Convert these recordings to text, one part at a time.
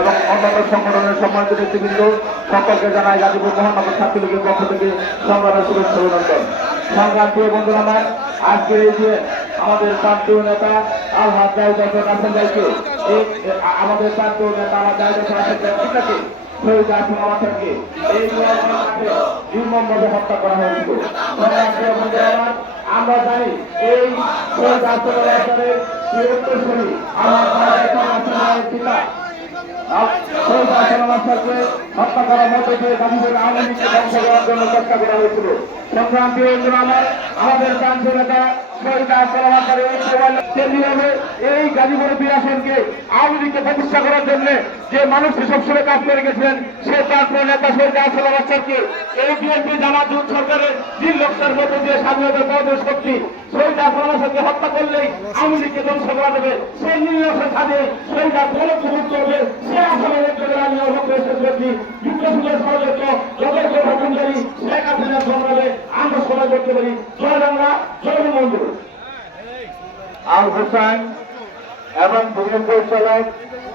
এবং অন্যান্য সংগঠনের সম্মানিত নেতৃবৃন্দ সকলকে জানাই গাজীপুর মহানগর ছাত্রলীগের পক্ষ থেকে সংগ্রামের শুভেচ্ছা অভিনন্দন সংগ্রাম প্রিয় বন্ধুরা আমার, আজকের এই যে আমাদের প্রান্তীয় নেতা ভাইকে, এই আমাদের প্রান্তীয় নেতা জাহিদ হাসান আসেন ভাইকে শহীদ আসিম আমাকে এই নির্মমভাবে হত্যা করা হয়েছিল। আমরা জানি এই শহীদ বীরত্বশালী আমার ভারতের মায়ের পিতা। হত্যা করার মধ্যে দিয়ে গান্ধীদের আওয়ামী লীগকে ধ্বংস করার জন্য চেষ্টা করা হয়েছিল। সংগ্রাম আমার, আমাদের প্রান্তীয় নেতা শহীদ আসিম এই গাজীপুর বিরাসনকে আওয়ামী লীগকে প্রতিষ্ঠা করার জন্য যে মানুষ সবসময় কাজ করে গেছেন সে তারপরে নেতা শহীদ আসল বাচ্চাকে এই বিএনপি, জামাত, জোট সরকারের তিন লক্ষের মধ্যে দিয়ে স্বাধীনতার পদের শক্তি, শহীদ আসল বাচ্চাকে হত্যা করলেই আওয়ামী লীগকে ধ্বংস করা যাবে সে নির্লক্ষের সাথে শহীদ আসল মুক্ত হবে সে আসলে আমি অবশ্যই শেষ করছি যুগের ষড়যন্ত্র যথেষ্ট ভ্রমণকারী শেখ হাসিনার সংগ্রামে আমরা সবাই করতে পারি। জয় বাংলা, জয় বন্ধু আল হোসেন এবং ভূমি পরিচালক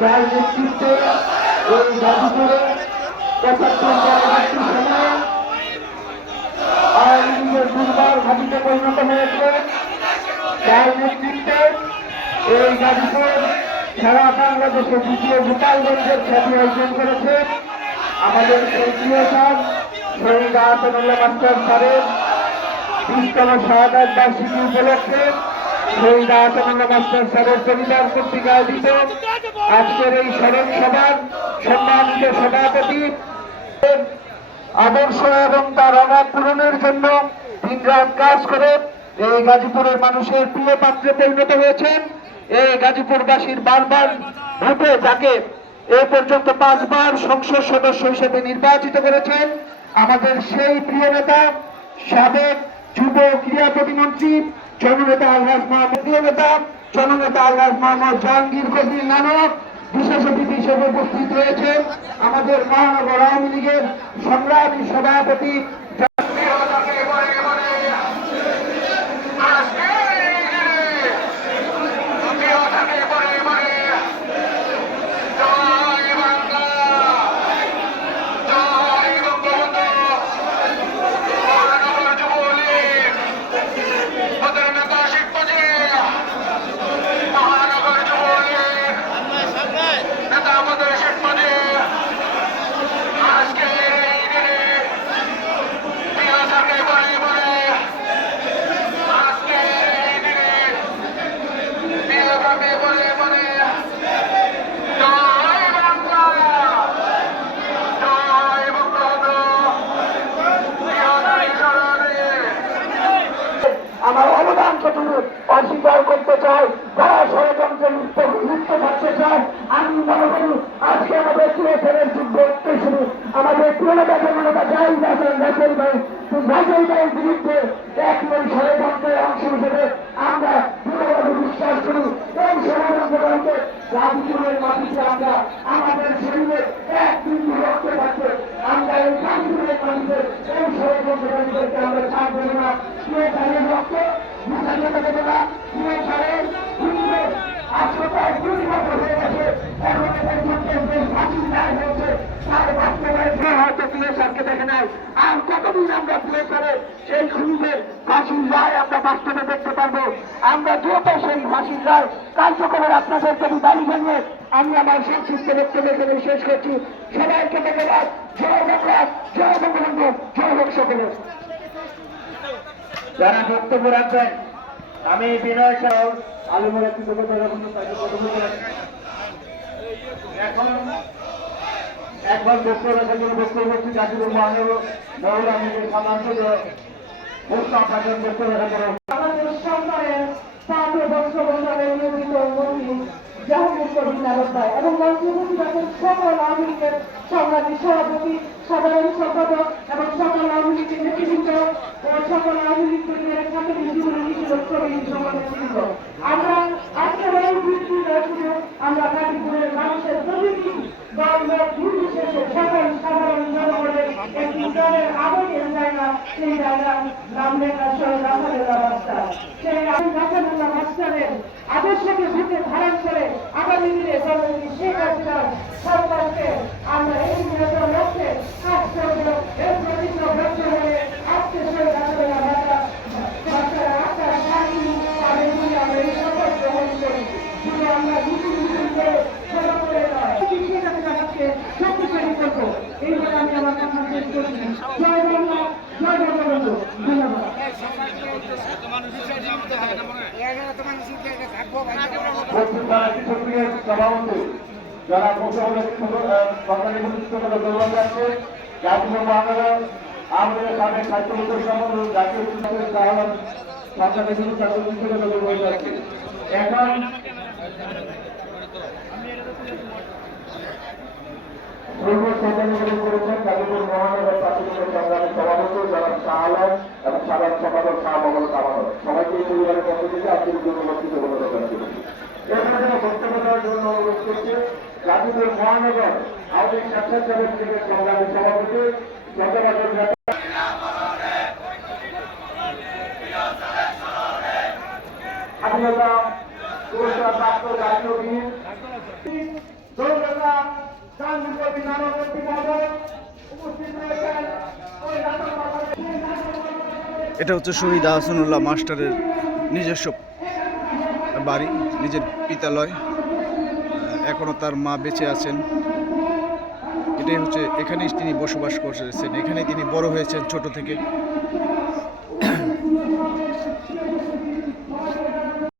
যার নেতৃত্বে এই গাজীপুরে পঁচাত্তর পরবর্তী সময়ে আওয়ামী লীগের দুর্বার ঘাটিতে পরিণত হয়েছে। এই গাজীপুর সারা বাংলাদেশে দ্বিতীয় গোপালগঞ্জের খ্যাতি করেছে। আমাদের প্রিয় স্যার শহীদ আহসানুল্লাহ মাস্টার স্যারের বিশতম উপলক্ষে মাস্টার আয়োজিত আজকের এই স্মরণ সভার সম্মানিত সভাপতি আদর্শ এবং তার অভাব পূরণের জন্য দিনরাত কাজ করে এই গাজীপুরের মানুষের প্রিয় পাত্রে পরিণত হয়েছেন এই গাজীপুরবাসীর বারবার ভোটে যাকে এ পর্যন্ত পাঁচবার সংসদ সদস্য হিসেবে নির্বাচিত করেছেন আমাদের সেই প্রিয় নেতা, সাবেক যুব ক্রীড়া প্রতিমন্ত্রী জননেতা আলহাজ মাহমুদ নেতা জননেতা আলহাজ মোহাম্মদ জাহাঙ্গীর কবির নানক, বিশেষ অতিথি হিসেবে উপস্থিত রয়েছেন আমাদের মহানগর আওয়ামী লীগের সংগ্রামী সভাপতি মহানগর যুবলীগ নেতা আমাদের শেখ মুজিব আজকের এই দিনে প্রিয় থাকে বলে বলে আজকের এই দিনে প্রিয় থাকে বলে বলে জয় বাংলা জয় বঙ্গবন্ধু প্রিয় নারী স্মরণে আমার অবদান কতটুকু অস্বীকার করতে চাই, যারা ষড়যন্ত্রে লিপ্ত লিপ্ত থাকতে চায়, আমি মনে করি আজকে আমাদের ছেলের যুদ্ধ উঠতে শুরু। আমাদের প্রিয় নেতাকে নেতা যাই দেখেন রাজেল ভাই রাজেল ভাইয়ের বিরুদ্ধে এক নয় ষড়যন্ত্রের অংশ হিসেবে আমরা দৃঢ়ভাবে বিশ্বাস করি। এই ষড়যন্ত্রকে রাজনীতির মাটিতে আমরা, আমাদের শরীরে এক বিন্দু রক্ত থাকবে আমরা এই গান্ধীপুরের মাটিতে, এই ষড়যন্ত্রকারীদেরকে আমরা ছাড় দেবো না। কে তাদের রক্ত মুখালিয়াতে দেবে না কে ছাড়েন কিন্তু আজকে প্রায় দুই বছর হয়ে গেছে এখন এদের মধ্যে যে ফাঁসির রায় হয়েছে তার বাস্তবায়ন হয়তো প্লে স্যারকে দেখে নাই। আর কতদিন আমরা প্লে করে সেই খুনিদের ফাঁসির রায় আমরা বাস্তবে দেখতে পারব? আমরা দ্রুত সেই ফাঁসির রায় কার্যকরের আপনাদের প্রতি দাবি জানিয়ে আমি আমার সংক্ষিপ্ত বক্তব্য এখানে শেষ করছি। সবাইকে ধন্যবাদ। জয় বাংলা, জয় বঙ্গবন্ধু, জয় হোক সকলে। যারা বক্তব্য রাখবেন, আমি বিনয় সাহ আলমের করছি। এখন একবার বক্তব্য রাখার জন্য বক্তব্য করছি জাতীয় মহানগর নগর আমি সাধারণ প্রশ্ন আপনাদের বক্তব্য রাখার জন্য আমরা আজকের এই বৃষ্টির শুধু আমরা গাজীপুরের মানুষের প্রতিটি দল মত নির্বিশেষে সকল সাধারণ জনগণের একটি দলের আবেগের জায়গা সেই জায়গা নাম লেখা শহীদ আসাদুল্লাহ মাস্টার সেই আবেগ মাস্টারের আদর্শকে সাথে ধারণ করে আগামী দিনে জনগণ শেখ হাসিনার সরকারকে আমরা এই নিরন্তর লক্ষ্যে কাজ করব। এর প্রতিজ্ঞা ব্যক্ত সভাপতি যারা সরকারি গাজীপুর মহানগর আমাদের সামনে সাহিত্য সম্বন্ধ জাতীয় এখন পূর্ব করেছেন গাজীপুর মহানগর সংগ্রামের সভাপতি যারা এবং সাধারণ সম্পাদক সবাইকে এই পরিবারের পক্ষ থেকে উপস্থিত এখানে বক্তব্য জন্য অনুরোধ গাজীপুর মহানগর আওয়ামী সংগ্রামী সভাপতি উপস্থিত রয়েছেন। এটা হচ্ছে শহীদ আহসানুল্লাহ মাস্টারের নিজস্ব বাড়ি, নিজের পিতালয় এখনও তার মা বেঁচে আছেন। এটাই হচ্ছে, এখানেই তিনি বসবাস করেছেন। এখানেই তিনি বড় হয়েছেন ছোট থেকে।